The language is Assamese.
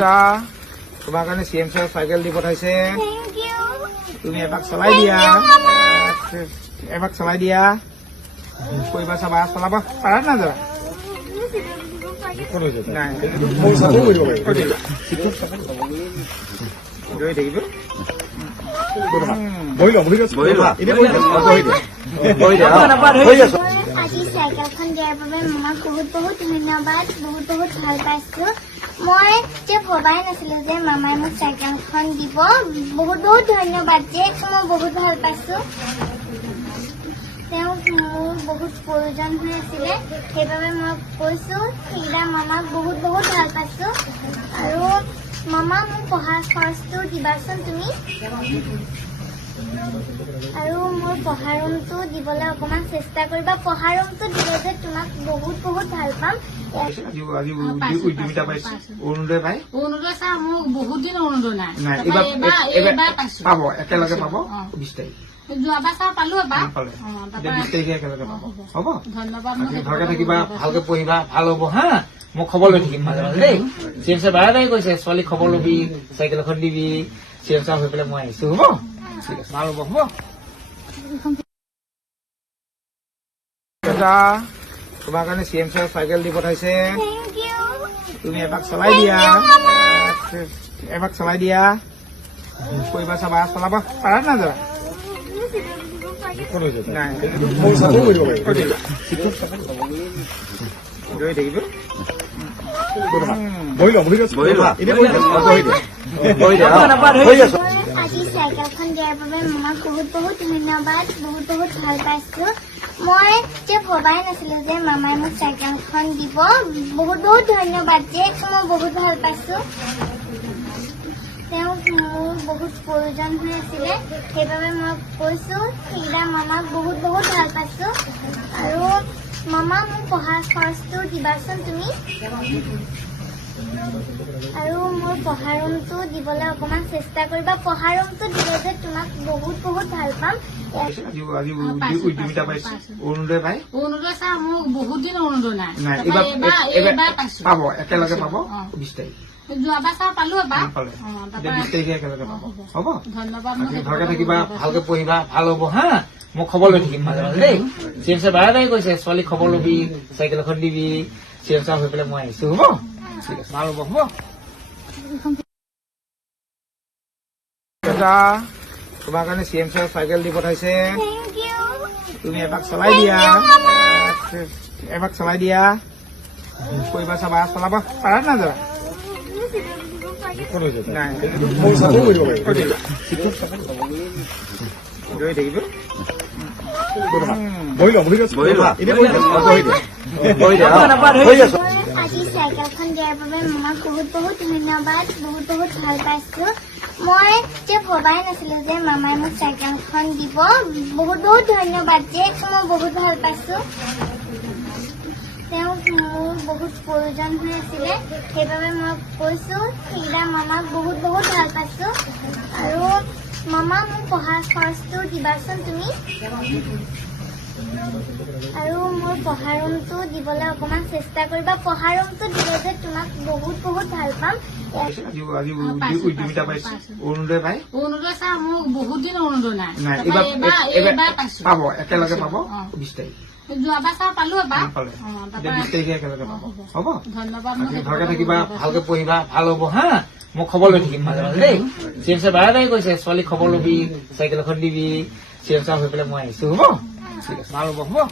তোমাৰ কাৰণে CM ছাৰে চাইকেল দি পঠাইছে। Thank you. তুমি এপাক চলাই দিয়া, এপাক চলাই দিয়া। কৰিবা চাবা, চলাব পাৰা না যাবা? নাই ৰৈ থাকিব। আজি চাইকেলখন দিয়াৰ বাবে মামাক বহুত বহুত ধন্যবাদ, বহুত বহুত ভাল পাইছো। মই যে ভবাই নাছিলো যে মামাই মোক চাইকেলখন দিব। বহুত বহুত ধন্যবাদ যে মই বহুত ভাল পাইছো। তেওঁ মোৰ বহুত প্ৰয়োজন হৈ আছিলে, সেইবাবে মই কৈছো সেইকেইটা মামাক বহুত বহুত ভাল পাইছো। আৰু মামা মোক পঢ়াৰ খৰচটো দিবাচোন তুমি। আৰু মোৰ পঢ়া ৰুমটো দিবলৈ অকণমান চেষ্টা কৰিবা। পঢ়া ৰুমটো দিলে যে তোমাক বহুত বহুত ভাল পাম। উদ্যমিতা পাইছো। অৰুণোদয় পাই অৰুণোদয় ছাৰ মোক বহুত দিন অৰুণোদয় নাই। এইবাৰ পাব, একেলগে পাব 20 তাৰিখ। যোৱাবাৰ ছাৰ পালো এবাৰ। 20 তাৰিখে একেলগে পাব। হ'ব, ধন্যবাদ। ঘৰতে থাকিবা, ভালকে পঢ়িবা, ভাল হ'ব হা। মই খবৰ লৈ থাকিম মাজে মাজে দেই। CM ছাৰে বাৰে বাৰে কৈছে ছোৱালীক খবৰ লবি, চাইকেল এখন দিবি। CM ছাৰ হৈ পেলাই মই আহিছো। হ'ব, ঠিক আছে, ভাল হ'ব। হ'ব, তোমাৰ কাৰণে CM ছাৰে চাইকেল দি পঠাইছে। Thank you. তুমি এপাক চলাই দিয়া, এপাক চলাই দিয়া। কৰিবা চাবা, চলাব পাৰা না যাবা? নাই ৰৈ থাকিব। আজি চাইকেলখন দিয়াৰ বাবে মামাক বহুত বহুত ধন্যবাদ, বহুত বহুত ভাল পাইছো। মই যে ভবাই নাছিলো যে মামাই মোক চাইকেলখন দিব। বহুত বহুত ধন্যবাদ যে মই বহুত ভাল পাইছো। তেওঁ মোৰ বহুত প্ৰয়োজন হৈ আছিলে, সেইবাবে মই কৈছো সেইকেইটা মামাক বহুত বহুত ভাল পাইছো। আৰু মামা মোক পঢ়াৰ খৰচটো দিবাচোন তুমি। আৰু মোৰ পঢ়া ৰুমটো দিবলৈ অকণমান চেষ্টা কৰিবা। পঢ়া ৰুমটো দিলে যে তোমাক বহুত বহুত ভাল পাম। উদ্যমিতা পাইছো। অৰুণোদয় পাই অৰুণোদয় ছাৰ মোক বহুত দিন অৰুণোদয় নাই। এইবাৰ পাব, একেলগে পাব 20 তাৰিখ। যোৱাবাৰ ছাৰ পালো এবাৰ। 20 তাৰিখে একেলগে পাব। হ'ব, ধন্যবাদ। ঘৰতে থাকিবা, ভালকে পঢ়িবা, ভাল হ'ব হা। মই খবৰ লৈ থাকিম মাজে মাজে দেই। CM ছাৰে বাৰে বাৰে কৈছে ছোৱালীক খবৰ লবি, চাইকেল এখন দিবি। CM ছাৰ হৈ পেলাই মই আহিছো। হ'ব, ঠিক আছে, ভাল হ'ব। হ'ব, তোমাৰ কাৰণে CM ছাৰে চাইকেল দি পঠাইছে। Thank you. তুমি এপাক চলাই দিয়া, এপাক চলাই দিয়া। কৰিবা চাবা, চলাব পাৰা না যাবা? নাই ৰৈ থাকিব। আজি চাইকেলখন দিয়াৰ বাবে মামাক বহুত বহুত ধন্যবাদ, বহুত বহুত ভাল পাইছো। মই যে ভবাই নাছিলো যে মামাই মোক চাইকেলখন দিব। বহুত বহুত ধন্যবাদ যে মই বহুত ভাল পাইছো। তেওঁ মোৰ বহুত প্ৰয়োজন হৈ আছিলে, সেইবাবে মই কৈছো সেইকেইটা মামাক বহুত বহুত ভাল পাইছো। আৰু মামা মোক পঢ়াৰ খৰচটো দিবাচোন তুমি। আৰু মোৰ পঢ়া ৰুমটো দিবলৈ অকণমান চেষ্টা কৰিবা। পঢ়া ৰুমটো দিলে যে তোমাক বহুত বহুত ভাল পাম। উদ্যমিতা পাইছো। অৰুণোদয় পাই অৰুণোদয় ছাৰ মোক বহুত দিন অৰুণোদয় নাই। এইবাৰ পাব, একেলগে পাব 20 তাৰিখ। যোৱাবাৰ ছাৰ পালো এবাৰ। 20 তাৰিখে একেলগে পাব। হ'ব, ধন্যবাদ। ঘৰতে থাকিবা, ভালকে পঢ়িবা, ভাল হ'ব হা। মই খবৰ লৈ থাকিম মাজে মাজে দেই। CM ছাৰে বাৰে বাৰে কৈছে ছোৱালীক খবৰ লবি, চাইকেল এখন দিবি। CM ছাৰ হৈ পেলাই মই আহিছো। হ'ব, ঠিক আছে, ভাল হ'ব। হ'ব।